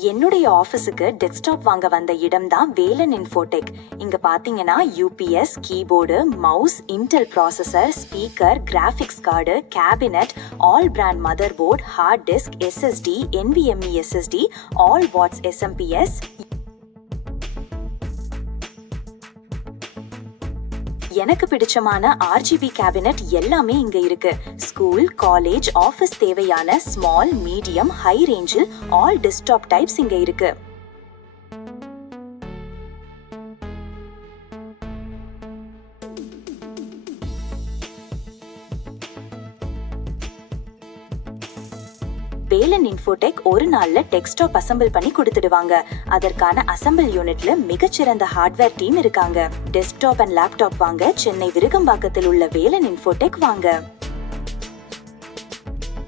என்னுடைய ஆபீஸுக்கு டெஸ்க்டாப் வாங்க வந்த இடம் தான் வேலன் இன்ஃபோடெக். இங்க பாத்தீங்கன்னா UPS, keyboard, mouse, Intel processor, speaker, graphics card, cabinet, all brand motherboard, hard disk, SSD, NVMe SSD, all watts SMPS, எனக்கு பிடிச்சமான RGB கேபினட் எல்லாமே இங்க இருக்கு. ஸ்கூல், காலேஜ், ஆபீஸ் தேவையான ஸ்மால், மீடியம், ஹை ரேஞ்சில் ஆல் டெஸ்க்டாப் டைப்ஸ் இங்க இருக்கு. Velan Infotech ஒரு நாள்ல டெஸ்க்டாப் அசெம்பிள் பண்ணி கொடுத்துடுவாங்க. அதற்கான அசெம்பிள் யூனிட்ல மிகச்சிறந்த ஹார்ட்வேர் டீம் இருக்காங்க. டெஸ்க்டாப் அண்ட் லேப்டாப் வாங்க சென்னை விருகம்பாக்கத்தில் உள்ள வேலன் இன்ஃபோடெக் வாங்க.